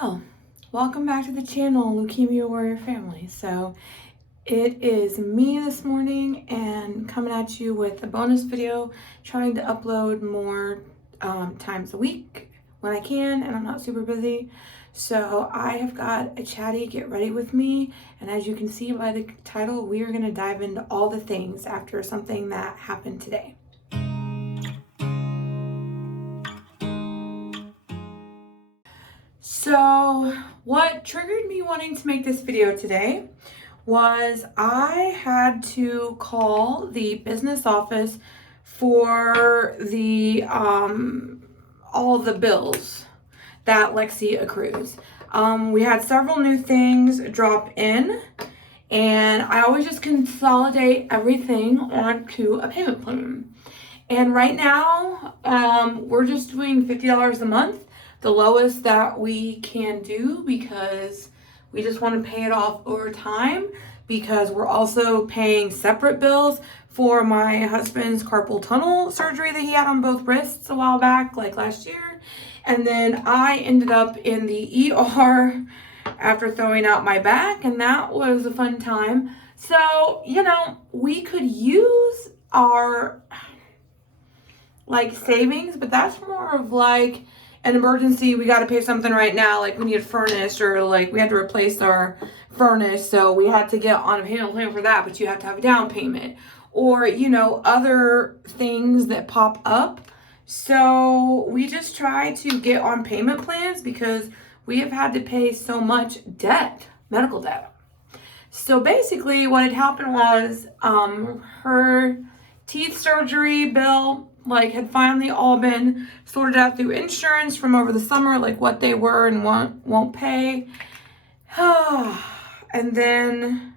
Well, welcome back to the channel, Leukemia Warrior Family. So it is me this morning and coming at you with a bonus video, trying to upload more times a week when I can, and I'm not super busy. So I have got a chatty get ready with me, and as you can see by the title, we are going to dive into all the things after something that happened today. So what triggered me wanting to make this video today was I had to call the business office for the all the bills that Lexi accrues. We had several new things drop in, and I always just consolidate everything onto a payment plan. And right now, we're just doing $50 a month, the lowest that we can do, because we just want to pay it off over time, because we're also paying separate bills for my husband's carpal tunnel surgery that he had on both wrists a while back, like last year. And then I ended up in the ER after throwing out my back, and that was a fun time. So, we could use our savings, but that's more of like an emergency. We got to pay something right now, like we need a furnace, or like we had to replace our furnace, so we had to get on a payment plan for that, but you have to have a down payment, or other things that pop up. So we just try to get on payment plans because we have had to pay so much debt, medical debt. So basically what had happened was her teeth surgery bill had finally all been sorted out through insurance from over the summer, like what they were and won't pay. And then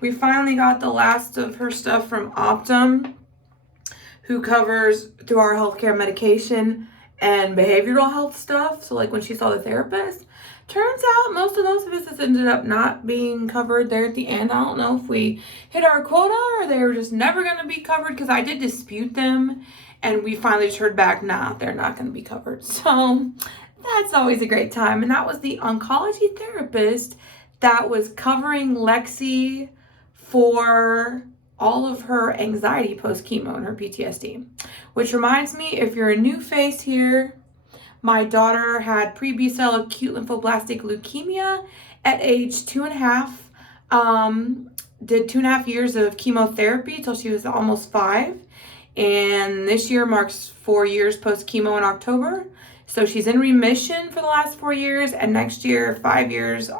we finally got the last of her stuff from Optum, who covers through our healthcare medication and behavioral health stuff. So when she saw the therapist, turns out most of those visits ended up not being covered there at the end. I don't know if we hit our quota or they were just never going to be covered, because I did dispute them, and we finally just heard back, nah, they're not going to be covered. So that's always a great time. And that was the oncology therapist that was covering Lexi for all of her anxiety post-chemo and her PTSD. Which reminds me, if you're a new face here, my daughter had pre-B-cell acute lymphoblastic leukemia at age 2.5. Did 2.5 years of chemotherapy till she was almost 5. And this year marks 4 years post-chemo in October. So she's in remission for the last 4 years, and next year, 5 years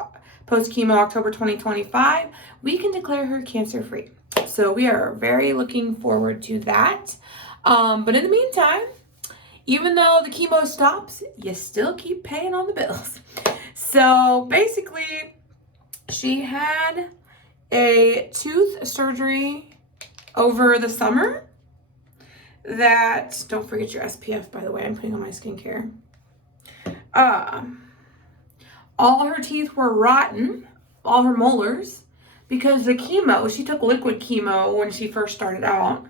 post-chemo, October 2025, we can declare her cancer-free. So we are very looking forward to that. But in the meantime, even though the chemo stops, you still keep paying on the bills. So basically, she had a tooth surgery over the summer that, don't forget your SPF, by the way, I'm putting on my skincare. All her teeth were rotten, all her molars, because the chemo, she took liquid chemo when she first started out,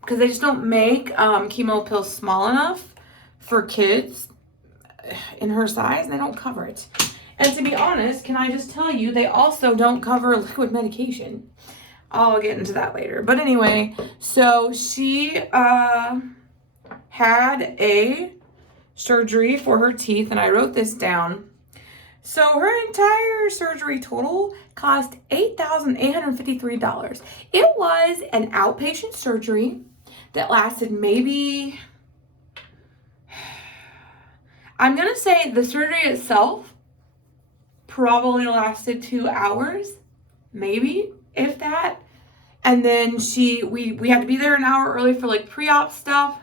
because they just don't make chemo pills small enough for kids in her size, and they don't cover it. And to be honest, can I just tell you, they also don't cover liquid medication. I'll get into that later. But anyway, so she had a surgery for her teeth, and I wrote this down. So her entire surgery total cost $8,853. It was an outpatient surgery that lasted maybe, I'm going to say the surgery itself probably lasted 2 hours, maybe, if that. And then we had to be there an hour early for pre-op stuff.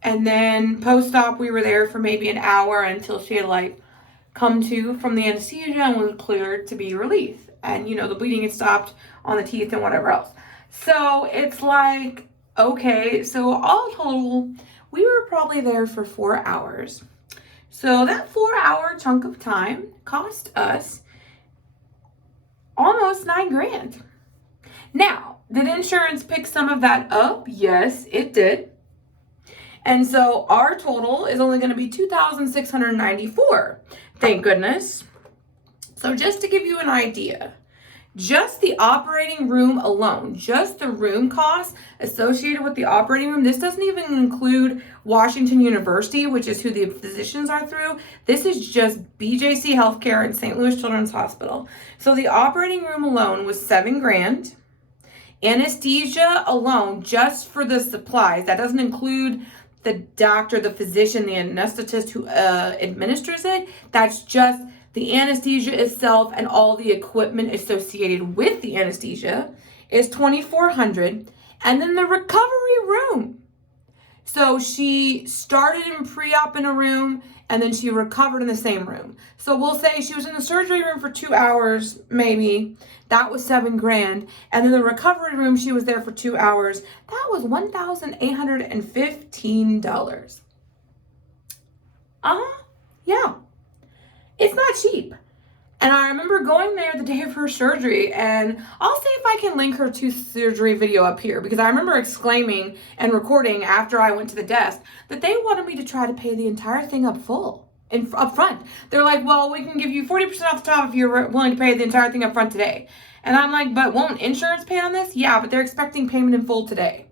And then post-op, we were there for maybe an hour until she had come to from the anesthesia and was cleared to be released. And the bleeding had stopped on the teeth and whatever else. So it's okay, so all total, we were probably there for 4 hours. So that 4-hour chunk of time cost us almost $9,000. Now, did insurance pick some of that up? Yes, it did. And so our total is only going to be $2,694 Thank goodness. So just to give you an idea, just the operating room alone, just the room costs associated with the operating room, this doesn't even include Washington University, which is who the physicians are through. This is just BJC Healthcare and St. Louis Children's Hospital. So the operating room alone was $7,000. Anesthesia alone, just for the supplies, that doesn't include the doctor, the physician, the anesthetist who administers it. That's just the anesthesia itself and all the equipment associated with the anesthesia is $2,400. And then the recovery room. So she started in pre-op in a room and then she recovered in the same room. So we'll say she was in the surgery room for 2 hours, maybe. That was $7,000. And then the recovery room, she was there for 2 hours. That was $1,815. Yeah. It's not cheap. And I remember going there the day of her surgery, and I'll see if I can link her to surgery video up here, because I remember exclaiming and recording after I went to the desk that they wanted me to try to pay the entire thing up front. They're like, well, we can give you 40% off the top if you're willing to pay the entire thing up front today. And I'm like, but won't insurance pay on this? Yeah, but they're expecting payment in full today.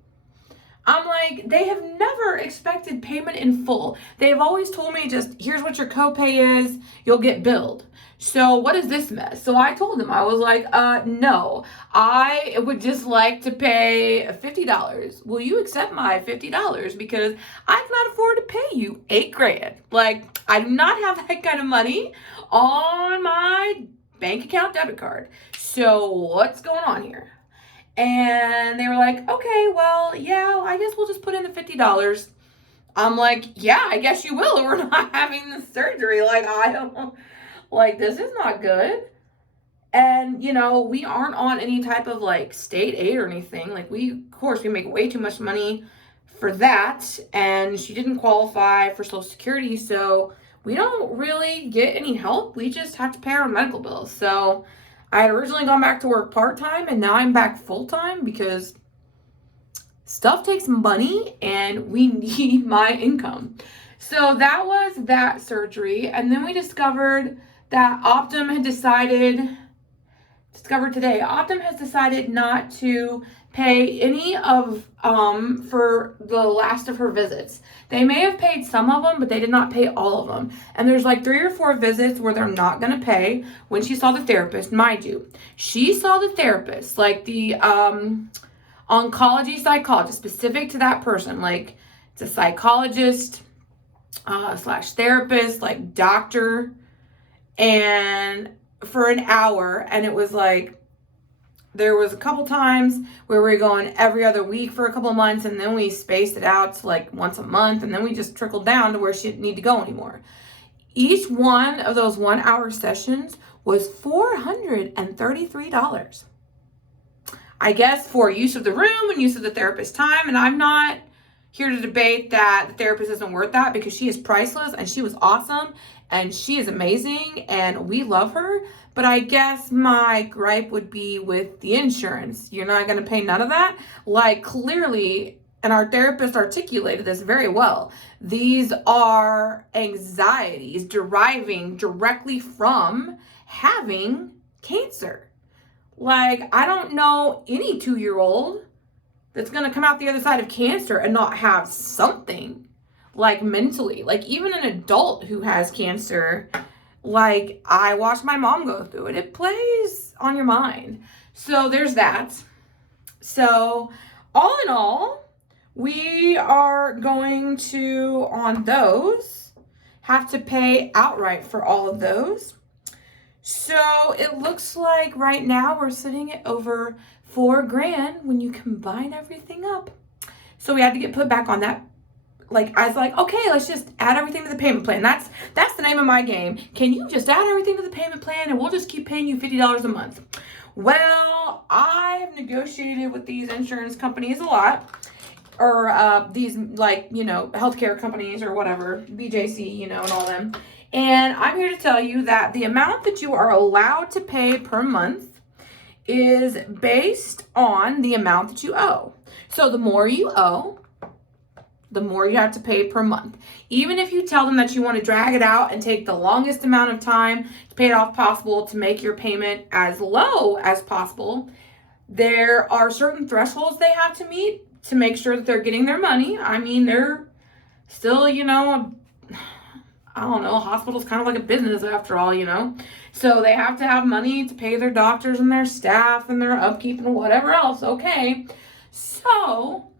I'm like, they have never expected payment in full. They've always told me just, here's what your copay is, you'll get billed. So what is this mess? So I told them, I was like, no, I would just like to pay $50. Will you accept my $50? Because I cannot afford to pay you $8,000. Like, I do not have that kind of money on my bank account debit card. So what's going on here? And they were like, okay, well, yeah, I guess we'll just put in the $50. I'm like, yeah, I guess you will. We're not having the surgery. Like, I don't, like, this is not good. And, you know, we aren't on any type of, like, state aid or anything. Like, of course, we make way too much money for that. And she didn't qualify for Social Security, so we don't really get any help. We just have to pay our medical bills. So I had originally gone back to work part-time, and now I'm back full-time because stuff takes money and we need my income. So that was that surgery. And then we discovered that Optum has decided not to pay any of for the last of her visits. They may have paid some of them, but they did not pay all of them. And there's like 3 or 4 visits where they're not going to pay when she saw the therapist. Mind you, she saw the therapist, like the oncology psychologist, specific to that person. Like, it's a psychologist slash therapist, like doctor, and for an hour. And it was like, there was a couple times where we were going every other week for a couple of months, and then we spaced it out to like once a month, and then we just trickled down to where she didn't need to go anymore. Each one of those 1-hour sessions was $433. I guess for use of the room and use of the therapist's time, and I'm not here to debate that the therapist isn't worth that, because she is priceless and she was awesome and she is amazing and we love her. But I guess my gripe would be with the insurance. You're not going to pay none of that? Like, clearly, and our therapist articulated this very well, these are anxieties deriving directly from having cancer. Like, I don't know any 2-year-old that's going to come out the other side of cancer and not have something, like, mentally. Like, even an adult who has cancer, like, I watched my mom go through it. It plays on your mind. So there's that. So all in all, we are going to, on those, have to pay outright for all of those. So it looks like right now we're sitting at over $4,000 when you combine everything up. So we had to get put back on that. Like, I was like, okay, let's just add everything to the payment plan. That's the name of my game. Can you just add everything to the payment plan and we'll just keep paying you $50 a month? Well, I have negotiated with these insurance companies a lot, or these, like, you know, healthcare companies or whatever, BJC, you know, and all them. And I'm here to tell you that the amount that you are allowed to pay per month is based on the amount that you owe. So the more you owe, the more you have to pay per month. Even if you tell them that you want to drag it out and take the longest amount of time to pay it off possible to make your payment as low as possible, there are certain thresholds they have to meet to make sure that they're getting their money. I mean, they're still, you know, I don't know, a hospital's kind of like a business after all, you know. So they have to have money to pay their doctors and their staff and their upkeep and whatever else. Okay. So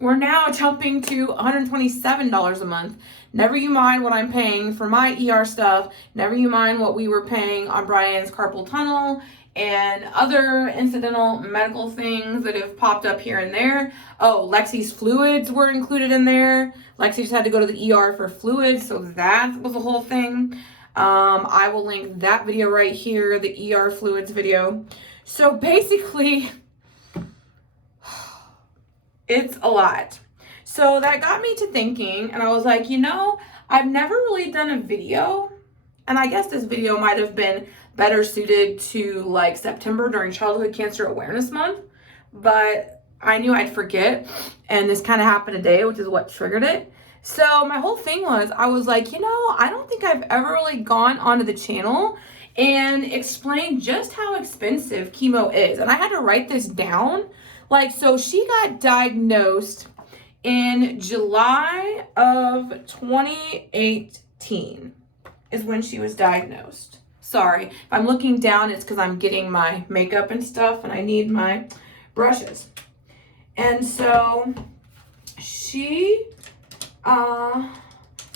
we're now jumping to $127 a month. Never you mind what I'm paying for my ER stuff. Never you mind what we were paying on Brian's carpal tunnel and other incidental medical things that have popped up here and there. Oh, Lexi's fluids were included in there. Lexi just had to go to the ER for fluids, so that was a whole thing. I will link that video right here, the ER fluids video. So basically, it's a lot. So that got me to thinking, and I was like, you know, I've never really done a video, and I guess this video might have been better suited to like September during Childhood Cancer Awareness Month, but I knew I'd forget, and this kind of happened today, which is what triggered it. So my whole thing was, I was like, you know, I don't think I've ever really gone onto the channel and explained just how expensive chemo is, and I had to write this down. Like, so she got diagnosed in July of 2018 is when she was diagnosed. Sorry, if I'm looking down, it's because I'm getting my makeup and stuff and I need my brushes. And so she, the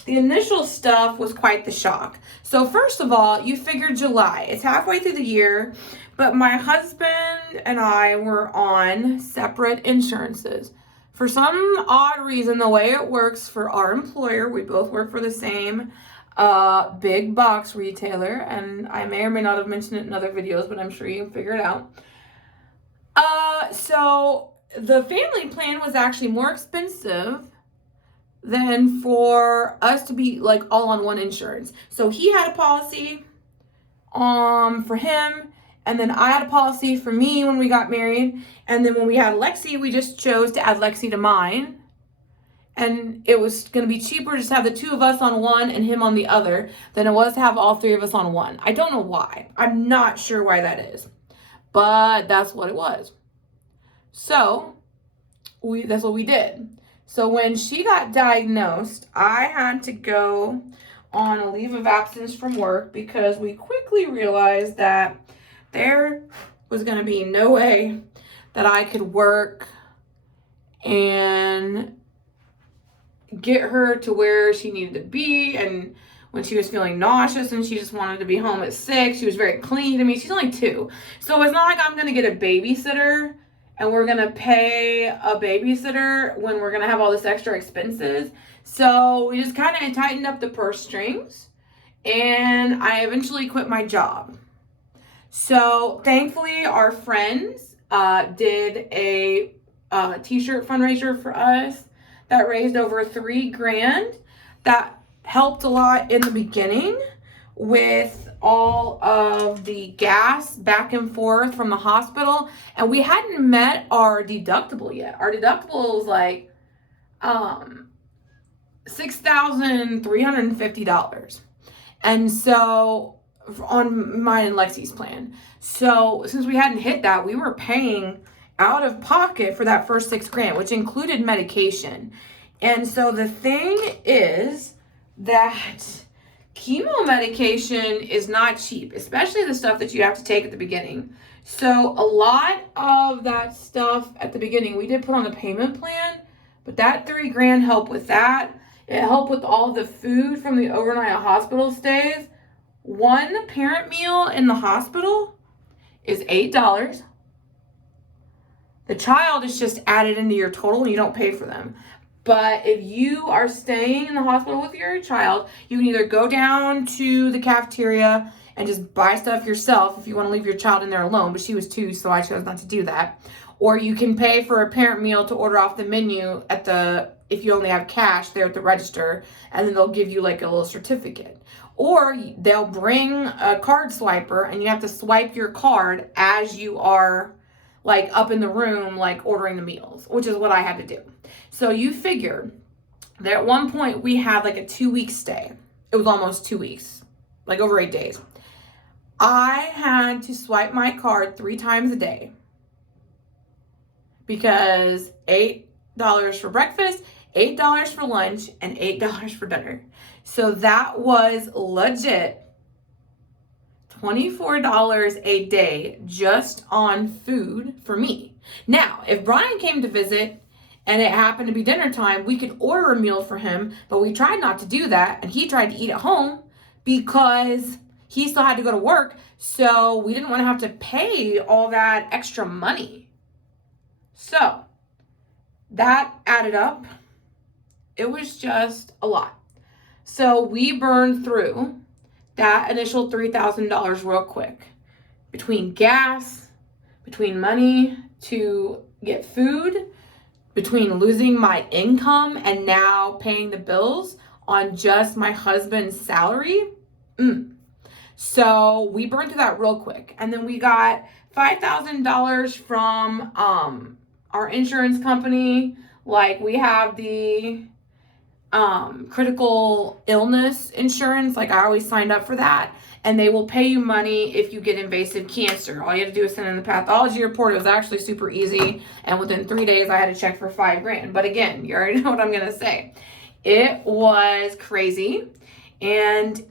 initial stuff was quite the shock. So first of all, you figure July, it's halfway through the year, but my husband and I were on separate insurances. For some odd reason, the way it works for our employer, we both work for the same big box retailer, and I may or may not have mentioned it in other videos, but I'm sure you can figure it out. So the family plan was actually more expensive than for us to be like all on one insurance. So he had a policy for him, and then I had a policy for me when we got married, and then when we had Lexi, we just chose to add Lexi to mine. And it was going to be cheaper just to have the two of us on one and him on the other than it was to have all three of us on one. I don't know why. I'm not sure why that is. But that's what it was. So that's what we did. So when she got diagnosed, I had to go on a leave of absence from work because we quickly realized that there was going to be no way that I could work and get her to where she needed to be. And when she was feeling nauseous and she just wanted to be home at 6, she was very clingy to me. She's only 2. So it's not like I'm going to get a babysitter and we're going to pay a babysitter when we're going to have all this extra expenses. So we just kind of tightened up the purse strings, and I eventually quit my job. So thankfully our friends did a t-shirt fundraiser for us that raised over $3,000. That helped a lot in the beginning with all of the gas back and forth from the hospital, and we hadn't met our deductible yet. Our deductible was like $6,350, and so on mine and Lexi's plan. So since we hadn't hit that, we were paying out of pocket for that first $6,000, which included medication. And so the thing is that chemo medication is not cheap, especially the stuff that you have to take at the beginning. So a lot of that stuff at the beginning, we did put on the payment plan, but that $3,000 helped with that. It helped with all the food from the overnight hospital stays. One parent meal in the hospital is $8. The child is just added into your total and you don't pay for them. But if you are staying in the hospital with your child, you can either go down to the cafeteria and just buy stuff yourself if you want to leave your child in there alone. But she was 2, so I chose not to do that. Or you can pay for a parent meal to order off the menu if you only have cash there at the register, and then they'll give you like a little certificate. Or they'll bring a card swiper and you have to swipe your card as you are like up in the room, like ordering the meals, which is what I had to do. So you figure that at one point we had like a 2-week stay. It was almost 2 weeks, like over 8 days. I had to swipe my card 3 times a day because $8 for breakfast, $8 for lunch, and $8 for dinner. So that was legit $24 a day just on food for me. Now, if Brian came to visit and it happened to be dinner time, we could order a meal for him, but we tried not to do that, and he tried to eat at home because he still had to go to work, so we didn't want to have to pay all that extra money. So that added up. It was just a lot. So we burned through that initial $3,000 real quick between gas, between money to get food, between losing my income and now paying the bills on just my husband's salary. So we burned through that real quick. And then we got $5,000 from our insurance company. Like, we have the critical illness insurance. Like, I always signed up for that. And they will pay you money if you get invasive cancer. All you have to do is send in the pathology report. It was actually super easy. And within 3 days, I had to check for $5,000. But again, you already know what I'm going to say. It was crazy. And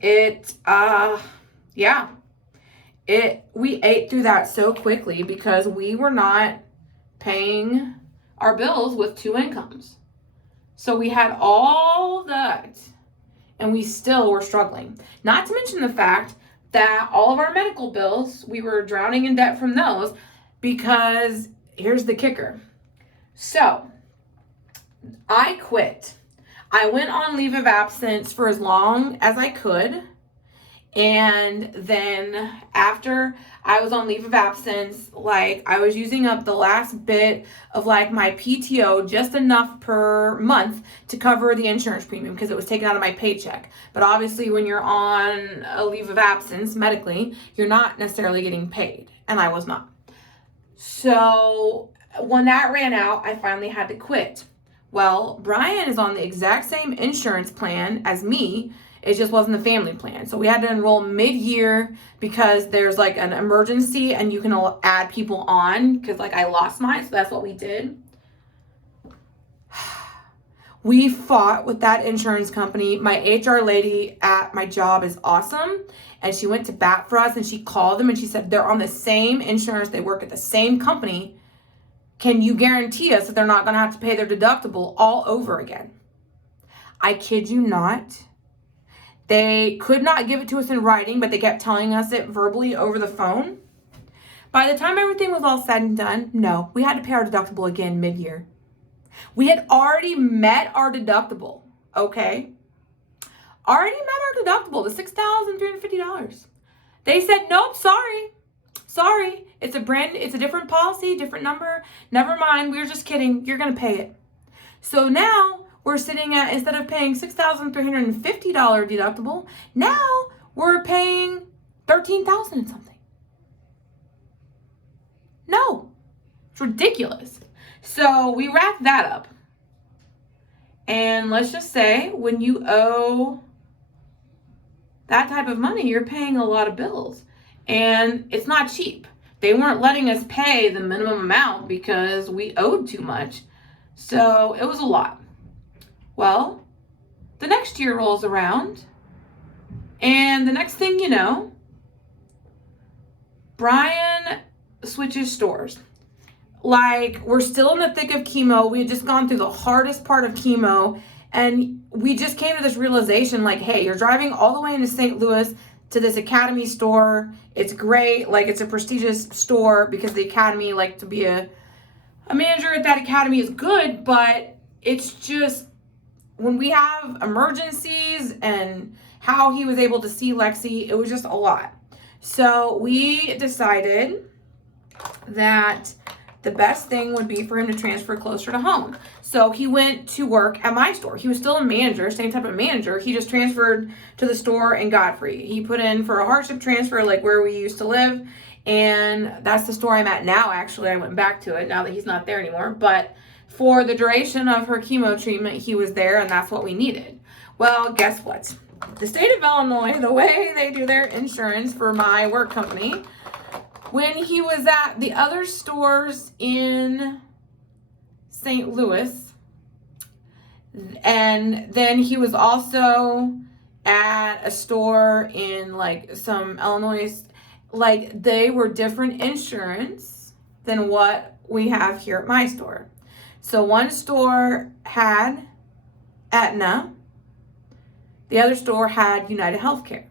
we ate through that so quickly because we were not paying our bills with 2 incomes. So we had all that, and we still were struggling. Not to mention the fact that all of our medical bills, we were drowning in debt from those, because here's the kicker. So I quit. I went on leave of absence for as long as I could. And then after I was on leave of absence, like, I was using up the last bit of like my PTO, just enough per month to cover the insurance premium because it was taken out of my paycheck. But obviously when you're on a leave of absence medically, you're not necessarily getting paid. And I was not. So when that ran out, I finally had to quit. Well, Brian is on the exact same insurance plan as me. It just wasn't the family plan. So we had to enroll mid-year because there's like an emergency and you can add people on because like I lost mine. So that's what we did. We fought with that insurance company. My HR lady at my job is awesome. And she went to bat for us and she called them and she said, they're on the same insurance. They work at the same company. Can you guarantee us that they're not going to have to pay their deductible all over again? I kid you not. They could not give it to us in writing, but they kept telling us it verbally over the phone. By the time everything was all said and done, no, we had to pay our deductible again mid-year. We had already met our deductible, okay? Already met our deductible, the $6,350. They said, nope, sorry. It's a different policy, different number. Never mind, we were just kidding. You're going to pay it. So now we're sitting at, instead of paying $6,350 deductible, now we're paying $13,000 and something. No, it's ridiculous. So we wrapped that up. And let's just say when you owe that type of money, you're paying a lot of bills. And it's not cheap. They weren't letting us pay the minimum amount because we owed too much. So it was a lot. Well, the next year rolls around, and the next thing you know, Brian switches stores. Like, we're still in the thick of chemo. We had just gone through the hardest part of chemo, and we just came to this realization, like, hey, you're driving all the way into St. Louis to this Academy store. It's great. Like, it's a prestigious store because the Academy, like, to be a manager at that Academy is good, but it's just, when we have emergencies and how he was able to see Lexi, it was just a lot. So we decided that the best thing would be for him to transfer closer to home. So he went to work at my store. He was still a manager, same type of manager. He just transferred to the store in Godfrey. He put in for a hardship transfer, like where we used to live. And that's the store I'm at now, actually. I went back to it now that he's not there anymore. But for the duration of her chemo treatment, he was there, and that's what we needed. Well, guess what? The state of Illinois, the way they do their insurance for my work company, when he was at the other stores in St. Louis, and then he was also at a store in like some Illinois, like they were different insurance than what we have here at my store. So one store had Aetna, the other store had United Healthcare.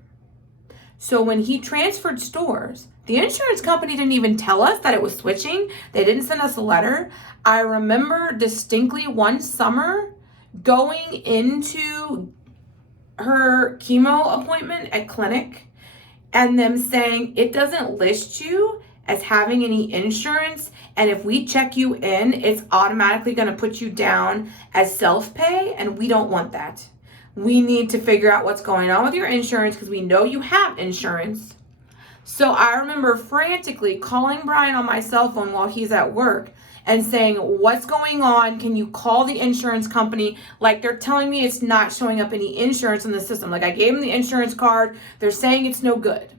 So when he transferred stores, the insurance company didn't even tell us that it was switching. They didn't send us a letter. I remember distinctly one summer going into her chemo appointment at clinic and them saying, it doesn't list you as having any insurance, and if we check you in, it's automatically going to put you down as self-pay, and we don't want that. We need to figure out what's going on with your insurance because we know you have insurance. So I remember frantically calling Brian on my cell phone while he's at work and saying, what's going on? Can you call the insurance company? Like, they're telling me it's not showing up any insurance in the system. Like, I gave him the insurance card. They're saying it's no good.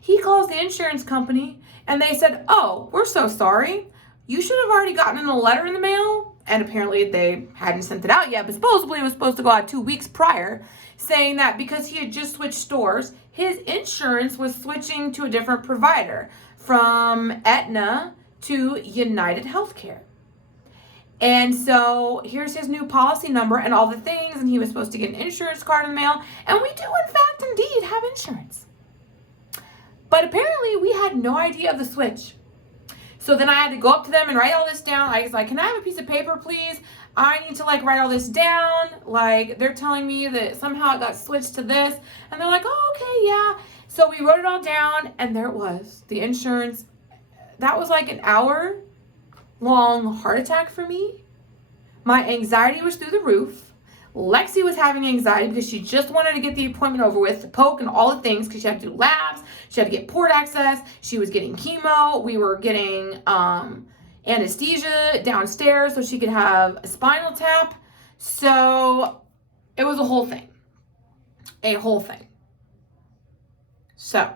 He calls the insurance company and they said, oh, we're so sorry. You should have already gotten a letter in the mail. And apparently they hadn't sent it out yet, but supposedly it was supposed to go out 2 weeks prior, saying that because he had just switched stores, his insurance was switching to a different provider from Aetna to United Healthcare. And so here's his new policy number and all the things, and he was supposed to get an insurance card in the mail, and we do in fact indeed have insurance. But apparently we had no idea of the switch. So then I had to go up to them and write all this down. I was like, can I have a piece of paper, please? I need to write all this down. They're telling me that somehow it got switched to this. And they're like, oh, okay, yeah. So we wrote it all down and there it was. The insurance, that was like an hour-long heart attack for me. My anxiety was through the roof. Lexi was having anxiety because she just wanted to get the appointment over with, the poke and all the things, because she had to do labs, she had to get port access, she was getting chemo, we were getting anesthesia downstairs so she could have a spinal tap. So it was a whole thing. So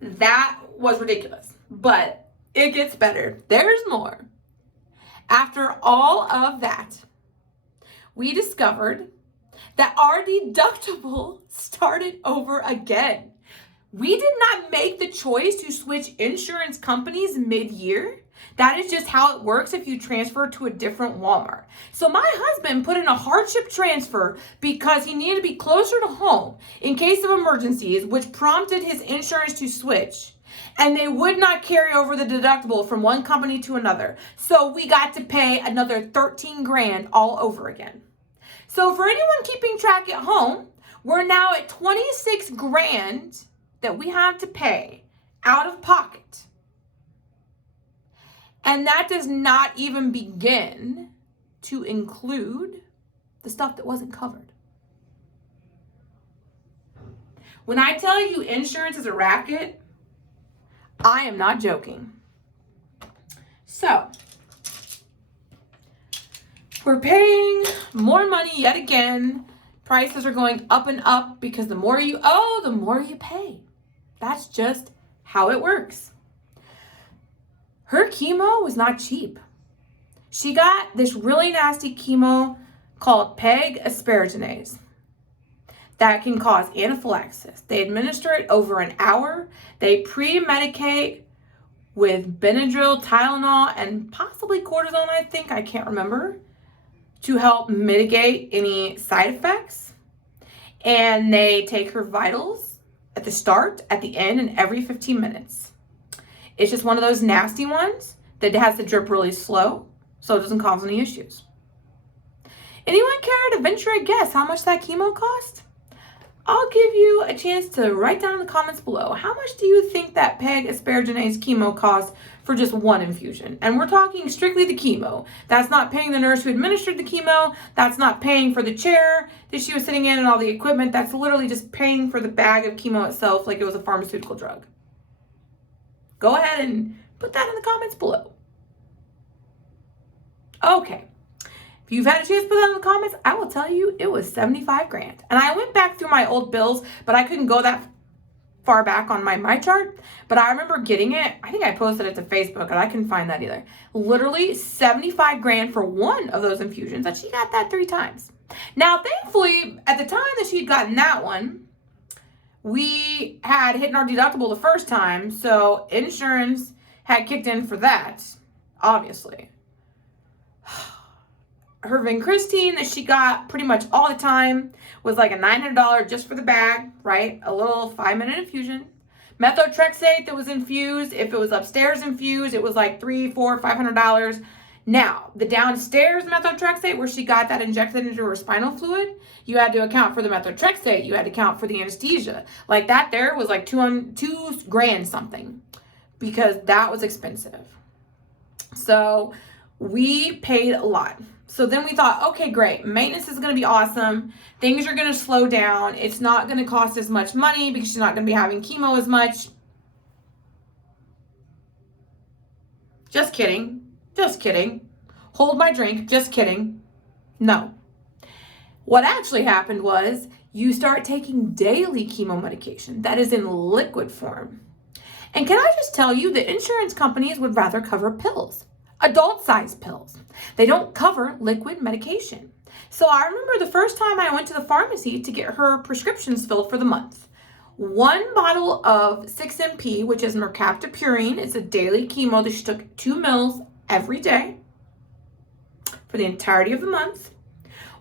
that was ridiculous, but it gets better. There's more. After all of that, we discovered that our deductible started over again. We did not make the choice to switch insurance companies mid-year. That is just how it works if you transfer to a different Walmart. So my husband put in a hardship transfer because he needed to be closer to home in case of emergencies, which prompted his insurance to switch. And they would not carry over the deductible from one company to another. So we got to pay another $13,000 all over again. So for anyone keeping track at home, we're now at $26,000 that we have to pay out of pocket. And that does not even begin to include the stuff that wasn't covered. When I tell you insurance is a racket, I am not joking. So, we're paying more money yet again. Prices are going up and up because the more you owe, the more you pay. That's just how it works. Her chemo was not cheap. She got this really nasty chemo called PEG asparaginase that can cause anaphylaxis. They administer it over an hour. They pre-medicate with Benadryl, Tylenol, and possibly cortisone, I think. I can't remember. To help mitigate any side effects. And they take her vitals at the start, at the end, and every 15 minutes. It's just one of those nasty ones that has to drip really slow so it doesn't cause any issues. Anyone care to venture a guess how much that chemo cost? I'll give you a chance to write down in the comments below, how much do you think that PEG asparaginase chemo costs for just one infusion? And we're talking strictly the chemo. That's not paying the nurse who administered the chemo. That's not paying for the chair that she was sitting in and all the equipment. That's literally just paying for the bag of chemo itself like it was a pharmaceutical drug. Go ahead and put that in the comments below. Okay. If you've had a chance to put that in the comments, I will tell you it was 75 grand. And I went back through my old bills, but I couldn't go that far back on my chart. But I remember getting it. I think I posted it to Facebook, and I couldn't find that either. Literally 75 grand for one of those infusions, and she got that 3 times. Now, thankfully, at the time that she'd gotten that one, we had hit our deductible the first time, so insurance had kicked in for that, obviously. Her vincristine that she got pretty much all the time was like a $900 just for the bag, right? A little 5-minute infusion. Methotrexate that was infused, if it was upstairs infused, it was like $300, $400, $500. Now, the downstairs methotrexate where she got that injected into her spinal fluid, you had to account for the methotrexate, you had to account for the anesthesia. Like that there was like two grand something because that was expensive. So we paid a lot. So then we thought, okay, great. Maintenance is going to be awesome. Things are going to slow down. It's not going to cost as much money because she's not going to be having chemo as much. Just kidding. Just kidding. Hold my drink. Just kidding. No. What actually happened was you start taking daily chemo medication that is in liquid form. And can I just tell you that insurance companies would rather cover pills. Adult-sized pills. They don't cover liquid medication. So I remember the first time I went to the pharmacy to get her prescriptions filled for the month. 1 bottle of 6-MP, which is mercaptopurine. It's a daily chemo that she took 2 mils every day for the entirety of the month.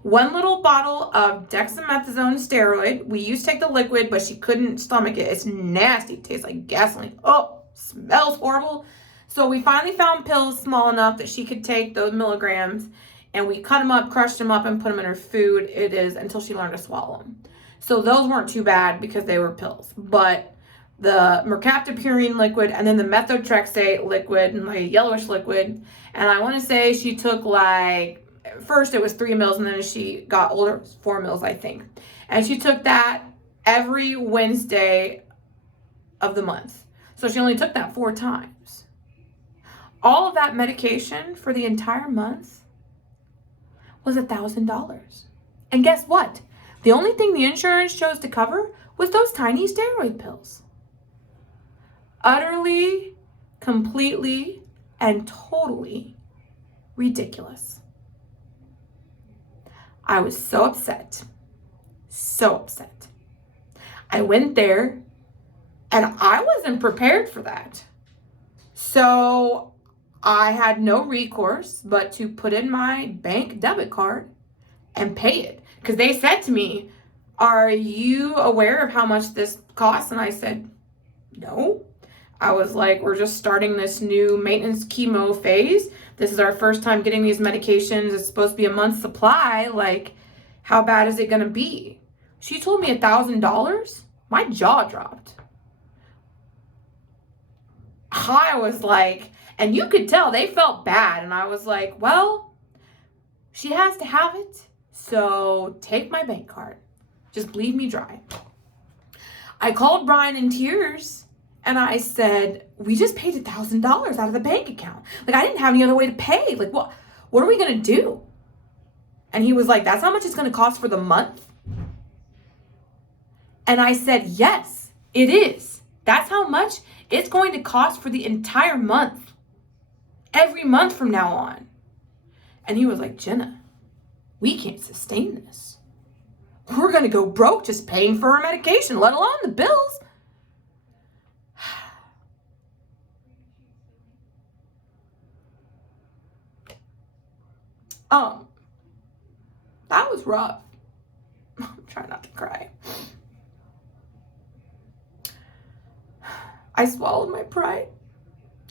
1 little bottle of dexamethasone steroid. We used to take the liquid, but she couldn't stomach it. It's nasty. It tastes like gasoline. Oh, smells horrible. So we finally found pills small enough that she could take those milligrams, and we cut them up, crushed them up, and put them in her food. It is until she learned to swallow them. So those weren't too bad because they were pills. But the mercaptopurine liquid and then the methotrexate liquid and like a yellowish liquid. And I want to say she took like, first it was 3 mils and then as she got older, it was 4 mils, I think. And she took that every Wednesday of the month. So she only took that 4 times. All of that medication for the entire month was $1,000. And guess what? The only thing the insurance chose to cover was those tiny steroid pills. Utterly, completely, and totally ridiculous. I was so upset. So upset. I went there and I wasn't prepared for that. So I had no recourse but to put in my bank debit card and pay it. Because they said to me, are you aware of how much this costs? And I said, no. I was like, we're just starting this new maintenance chemo phase. This is our first time getting these medications. It's supposed to be a month's supply. Like, how bad is it going to be? She told me $1,000. My jaw dropped. I was like, and you could tell they felt bad. And I was like, well, she has to have it. So take my bank card. Just bleed me dry. I called Brian in tears and I said, we just paid $1,000 out of the bank account. Like, I didn't have any other way to pay. Like, what are we going to do? And he was like, that's how much it's going to cost for the month? And I said, yes, it is. That's how much it's going to cost for the entire month. Every month from now on. And he was like, Jenna, we can't sustain this. We're going to go broke just paying for our medication, let alone the bills. That was rough. I'm trying not to cry. I swallowed my pride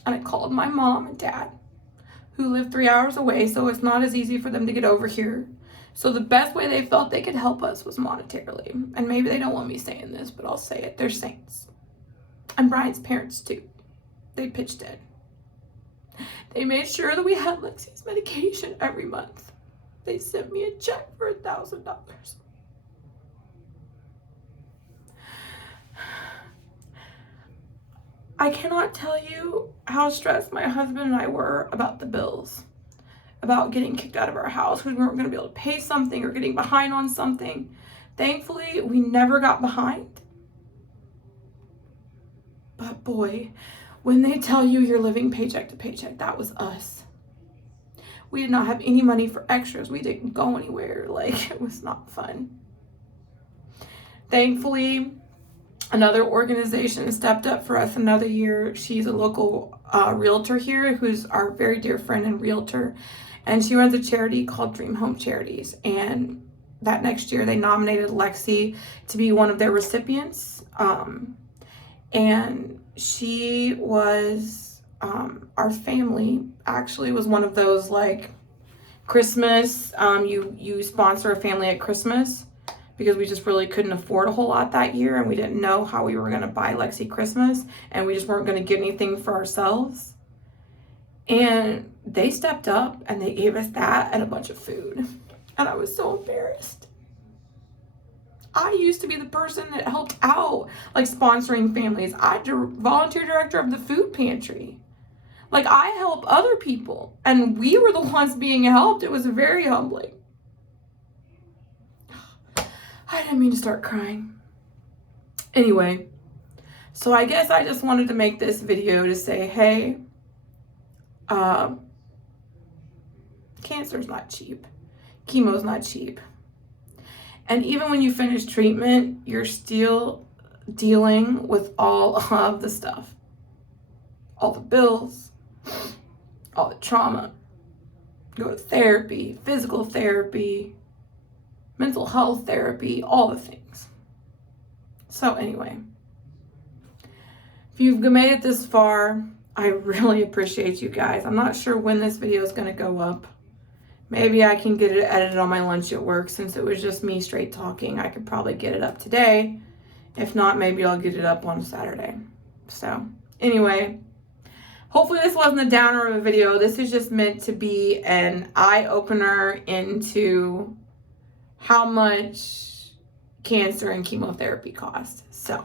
and I called my mom and dad, who live 3 hours away, so it's not as easy for them to get over here. So the best way they felt they could help us was monetarily. And maybe they don't want me saying this, but I'll say it. They're saints. And Brian's parents too. They pitched in. They made sure that we had Lexi's medication every month. They sent me a check for $1,000. I cannot tell you how stressed my husband and I were about the bills, about getting kicked out of our house because we weren't going to be able to pay something or getting behind on something. Thankfully, we never got behind. But boy, when they tell you you're living paycheck to paycheck, that was us. We did not have any money for extras. We didn't go anywhere. Like, it was not fun. Thankfully, another organization stepped up for us another year. She's a local realtor here who's our very dear friend and realtor. And she runs a charity called Dream Home Charities. And that next year, they nominated Lexi to be one of their recipients. And she was, our family actually was one of those, like, Christmas, you sponsor a family at Christmas, because we just really couldn't afford a whole lot that year, and we didn't know how we were going to buy Lexi Christmas, and we just weren't going to get anything for ourselves. And they stepped up, and they gave us that and a bunch of food. And I was so embarrassed. I used to be the person that helped out, like, sponsoring families. Volunteer director of the food pantry. Like, I help other people, and we were the ones being helped. It was very humbling. I didn't mean to start crying. Anyway, so I guess I just wanted to make this video to say, hey, cancer's not cheap. Chemo's not cheap. And even when you finish treatment, you're still dealing with all of the stuff. All the bills, all the trauma. Go to therapy, physical therapy, mental health therapy, all the things. So anyway, if you've made it this far, I really appreciate you guys. I'm not sure when this video is going to go up. Maybe I can get it edited on my lunch at work. Since it was just me straight talking, I could probably get it up today. If not, maybe I'll get it up on Saturday. So anyway, hopefully this wasn't a downer of a video. This is just meant to be an eye-opener into how much cancer and chemotherapy cost. So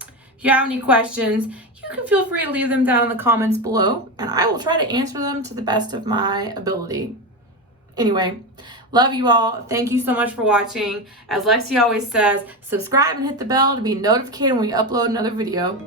if you have any questions, you can feel free to leave them down in the comments below, and I will try to answer them to the best of my ability. Anyway, love you all. Thank you so much for watching. As Lexi always says, subscribe and hit the bell to be notified when we upload another video.